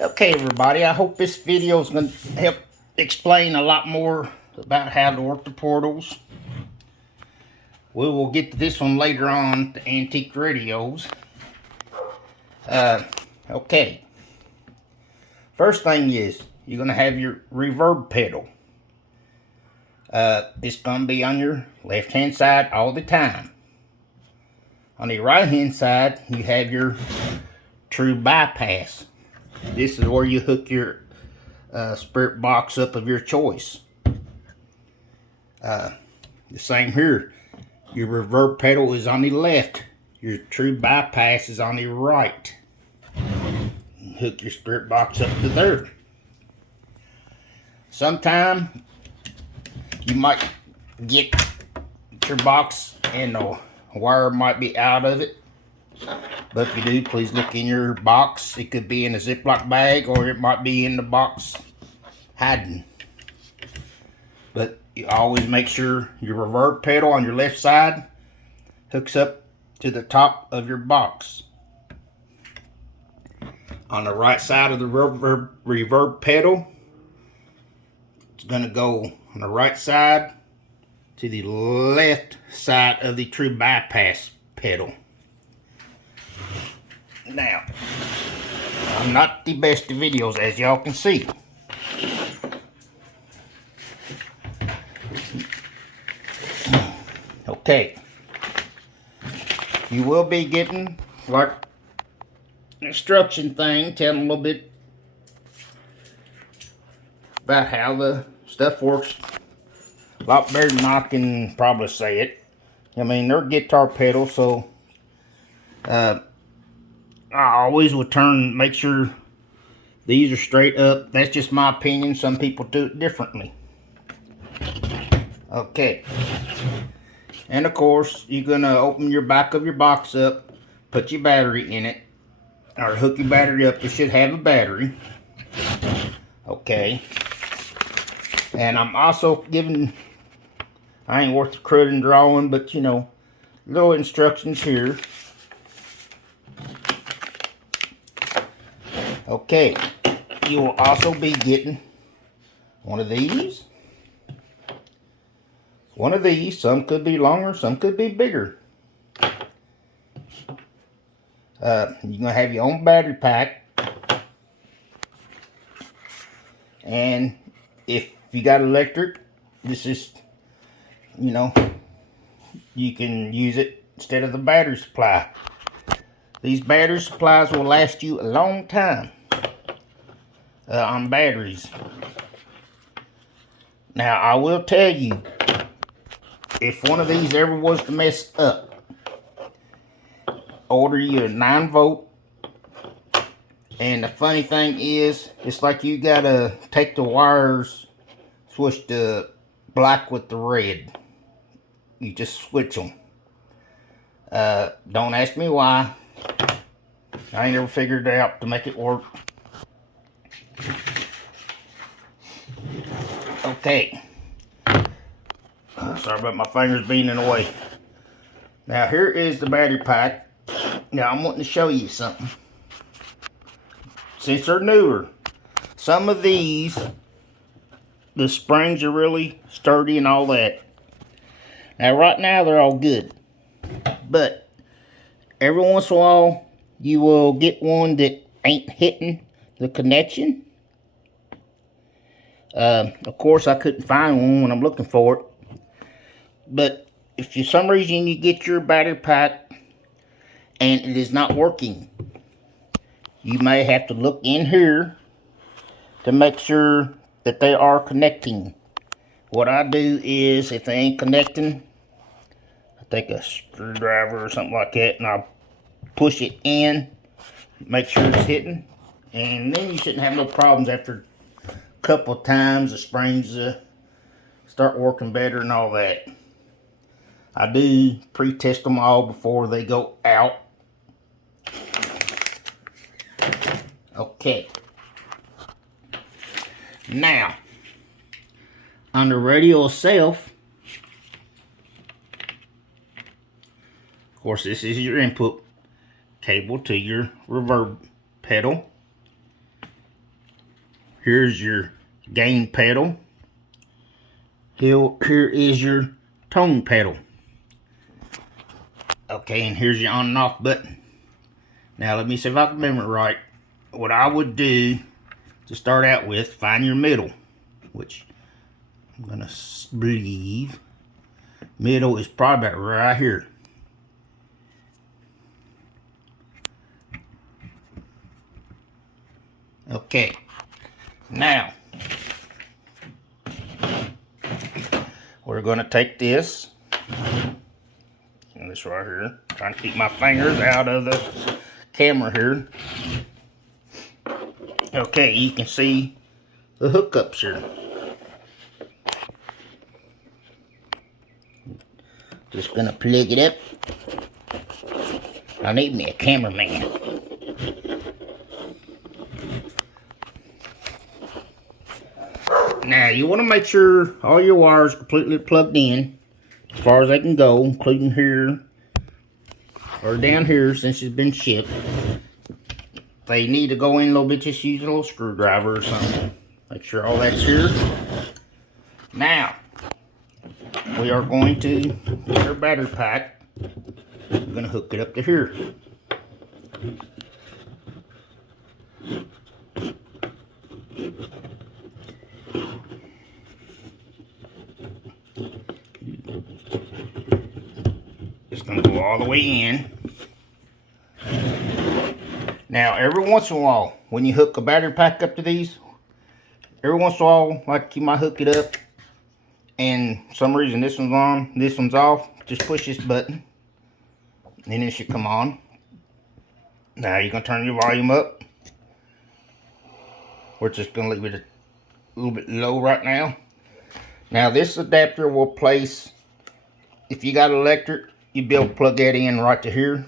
Okay, everybody, I hope this video is going to help explain a lot more about how to work the portals. We will get to this one later on, the antique radios. Okay. First thing is, you're going to have your reverb pedal. It's going to be on your left-hand side all the time. On the right-hand side, you have your true bypass. This is where you hook your spirit box up of your choice. The same here. Your reverb pedal is on the left. Your true bypass is on the right. Hook your spirit box up to there. Sometime you might get your box and the wire might be out of it. But if you do, please look in your box. It could be in a Ziploc bag or it might be in the box hiding. But you always make sure your reverb pedal on your left side hooks up to the top of your box. On the right side of the reverb pedal, it's going to go on the right side to the left side of the true bypass pedal. Now, I'm not the best of videos, as y'all can see. Okay. You will be getting, like, an instruction thing telling a little bit about how the stuff works. A lot better than I can probably say it. I mean, they're guitar pedals, so I always would make sure these are straight up. That's just my opinion. Some people do it differently. Okay. And of course, you're going to open your back of your box up, put your battery in it, or hook your battery up. You should have a battery. Okay. And I'm also giving, I ain't worth the crud and drawing, but you know, little instructions here. Okay, you will also be getting one of these. One of these, some could be longer, some could be bigger. You're going to have your own battery pack. And if you got electric, this is, you know, you can use it instead of the battery supply. These battery supplies will last you a long time. On batteries. Now, I will tell you, if one of these ever was to mess up, order you a 9-volt. And the funny thing is, it's like you gotta take the wires, switch the black with the red. You just switch them. Don't ask me why. I ain't never figured it out to make it work. Okay. Sorry about my fingers being in the way. Now here is the battery pack. Now I'm wanting to show you something. Since they're newer, some of these, the springs are really sturdy and all that. Now right now they're all good. But every once in a while you will get one that ain't hitting the connection. Of course, I couldn't find one when I'm looking for it. But if for some reason you get your battery pack and it is not working, you may have to look in here to make sure that they are connecting. What I do is, if they ain't connecting, I take a screwdriver or something like that and I push it in, make sure it's hitting, and then you shouldn't have no problems after couple of times. The springs start working better and all that. I do pre-test them all before they go out. Okay. Now, on the radio itself, of course, this is your input cable to your reverb pedal. Here's your gain pedal. Here is your tone pedal. Okay, and here's your on and off button. Now let me see if I can remember it right. What I would do to start out with, find your middle, which I'm gonna believe middle is probably about right here. Okay, now we're gonna take this, and this right here, trying to keep my fingers out of the camera here. Okay, you can see the hookups here. Just gonna plug it up. I need me a cameraman. Now you want to make sure all your wires are completely plugged in as far as they can go, including here or down here since it's been shipped. If they need to go in a little bit, just use a little screwdriver or something. Make sure all that's here. Now we are going to get our battery pack. We're going to hook it up to here. It's going to go all the way in. Now, every once in a while, when you hook a battery pack up to these, every once in a while, like you might hook it up, and for some reason this one's on, this one's off, just push this button, and then it should come on. Now, you're going to turn your volume up. We're just going to leave it a little bit low right now. Now, this adapter will place, if you got electric, you'll be able to plug that in right to here.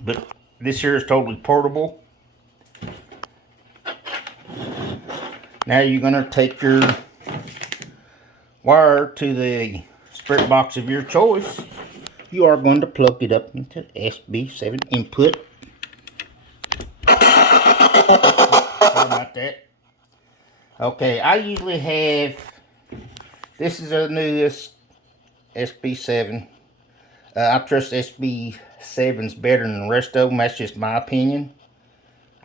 But this here is totally portable. Now you're going to take your wire to the spirit box of your choice. You are going to plug it up into SB7 input. Sorry about that. Okay, I usually have, this is the newest SB7. I trust SB7's better than the rest of them. That's just my opinion.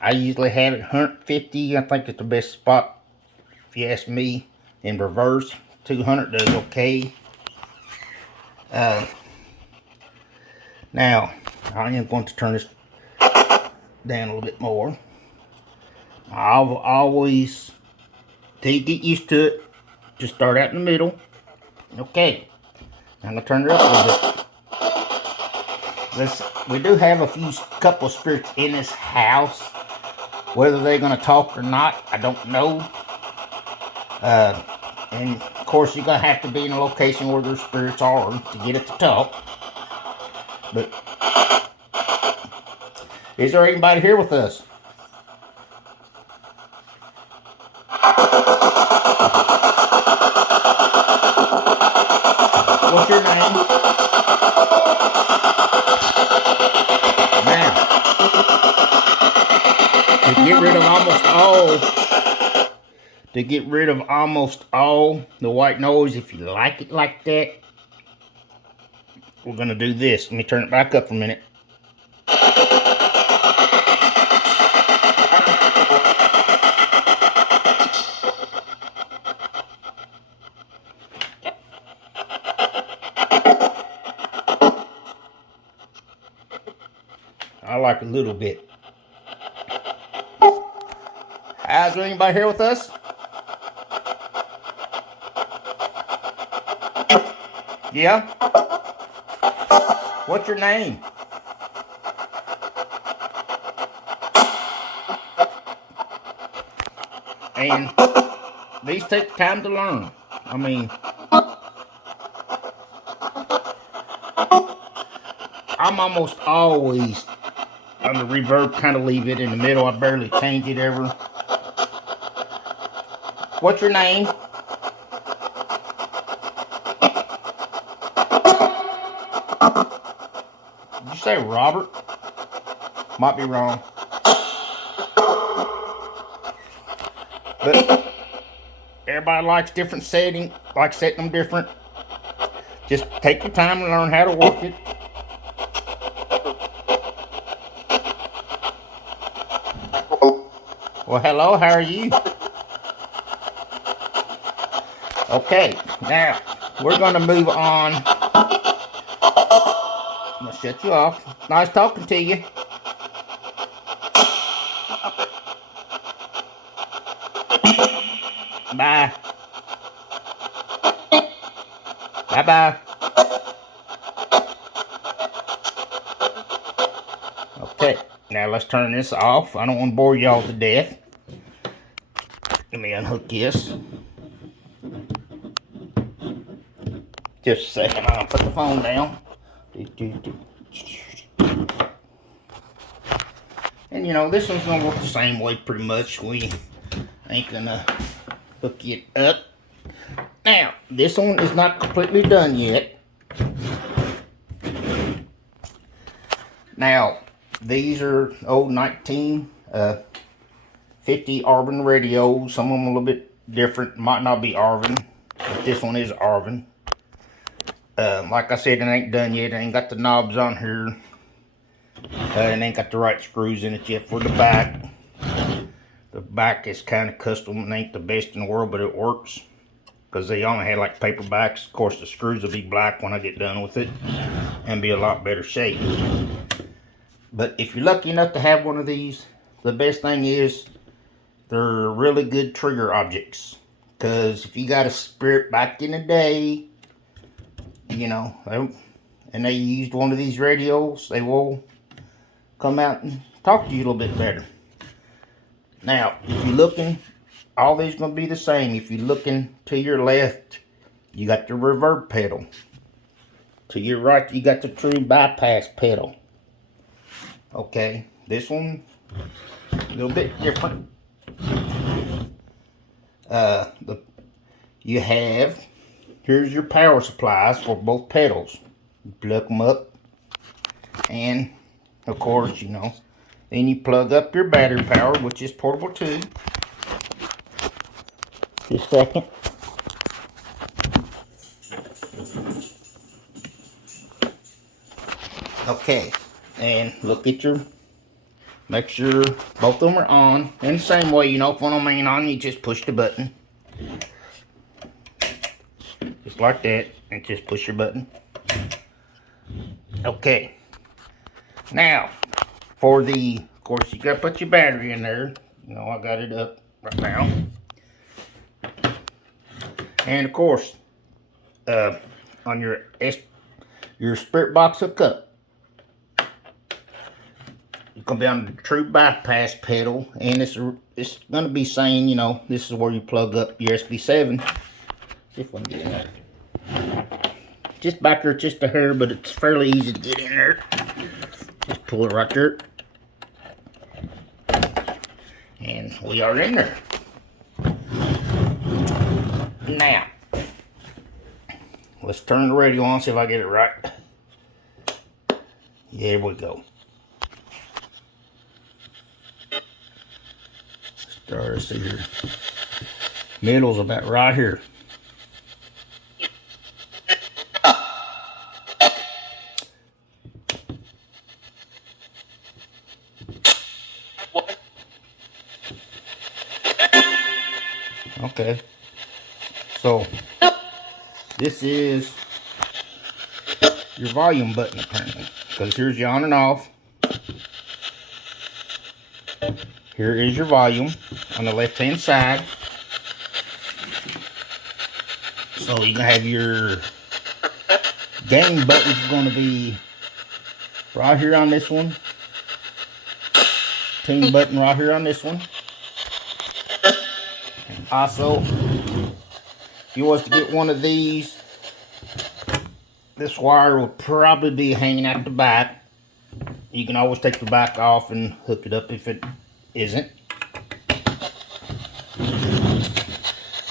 I usually have it 150. I think it's the best spot, if you ask me. In reverse, 200 does okay. Now, I am going to turn this down a little bit more. I'll always, till you get used to it, just start out in the middle. Okay, I'm going to turn it up a little bit. We do have couple of spirits in this house. Whether they're going to talk or not, I don't know. And of course, you're going to have to be in a location where their spirits are to get it to talk. But is there anybody here with us? What's your name? Now, to get rid of almost all the white noise, if you like it like that, we're going to do this. Let me turn it back up for a minute. I like a little bit. Is there anybody here with us? Yeah? What's your name? And these take time to learn. I mean, I'm almost always on the reverb, kind of leave it in the middle. I barely change it ever. What's your name? Did you say Robert? Might be wrong. But everybody likes different setting, like setting them different. Just take your time and learn how to work it. Well, hello, how are you? Okay, now we're going to move on. I'm going to shut you off. Nice talking to you. Bye. Bye-bye. Okay, now let's turn this off. I don't want to bore y'all to death. Let me unhook this. Just a second, I'll put the phone down. And you know, this one's gonna work the same way pretty much. We ain't gonna hook it up. Now, this one is not completely done yet. Now, these are old 1950 Arvin radios. Some of them a little bit different. Might not be Arvin, but this one is Arvin. Like I said, it ain't done yet. It ain't got the knobs on here. It ain't got the right screws in it yet for the back. The back is kind of custom. It ain't the best in the world, but it works. Because they only had like paper backs. Of course, the screws will be black when I get done with it. And be a lot better shape. But if you're lucky enough to have one of these, the best thing is they're really good trigger objects. Because if you got a spirit back in the day, you know, and they used one of these radios, they will come out and talk to you a little bit better. Now, if you're looking, all these going to be the same. If you're looking to your left, you got the reverb pedal. To your right, you got the true bypass pedal. Okay, this one, a little bit different. You have, here's your power supplies for both pedals. You plug them up, and of course, you know, then you plug up your battery power, which is portable too. Just a second. Okay, and look at your, make sure both of them are on. In the same way, you know, if one of them ain't on, you just push the button. Just like that, and just push your button. Okay. Now, for the, of course, you gotta put your battery in there. You know, I got it up right now. And of course, on your spirit box hookup, you're gonna be on the true bypass pedal, and it's gonna be saying, you know, this is where you plug up USB 7. See if I can get in there. Just back there, just a hair, but it's fairly easy to get in there. Just pull it right there. And we are in there. Now, let's turn the radio on, see if I get it right. There we go. Start us here. Middle's about right here. Okay, so this is your volume button apparently, because here's your on and off. Here is your volume on the left hand side. So you can have your gain button is going to be right here on this one. Tune button right here on this one. Also, if you was to get one of these, this wire will probably be hanging out the back. You can always take the back off and hook it up if it isn't.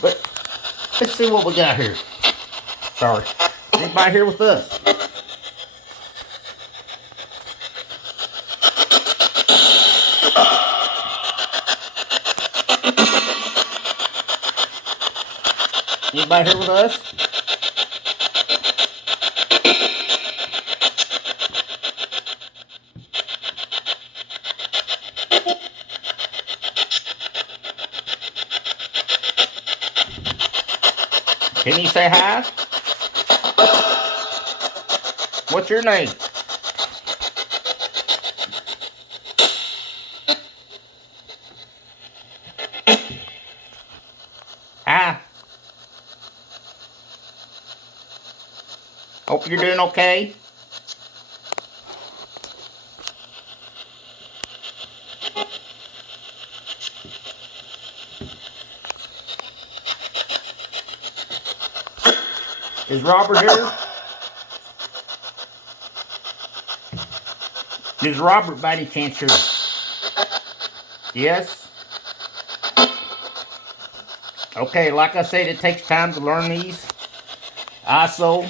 But let's see what we got here. Sorry, anybody here with us? Anybody here with us? Can you say hi? What's your name? Hi. Hope you're doing okay. Is Robert here? Is Robert by any chance here? Yes? Okay, like I said, it takes time to learn these. Also,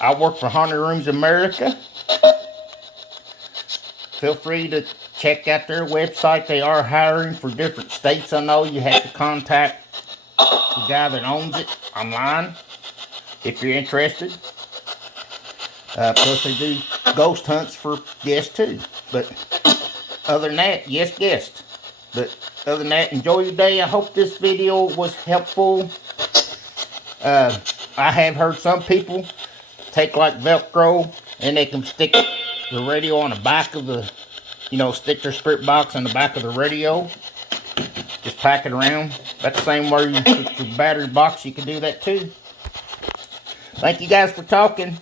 I work for Haunted Rooms America. Feel free to check out their website. They are hiring for different states. I know you have to contact the guy that owns it online if you're interested. Plus they do ghost hunts for guests too. But other than that, yes, guest. But other than that, enjoy your day. I hope this video was helpful. I have heard some people take like Velcro and they can stick the radio on the back of the, stick their spirit box on the back of the radio. Just pack it around. That's the same way you put your battery box, you can do that too. Thank you guys for talking.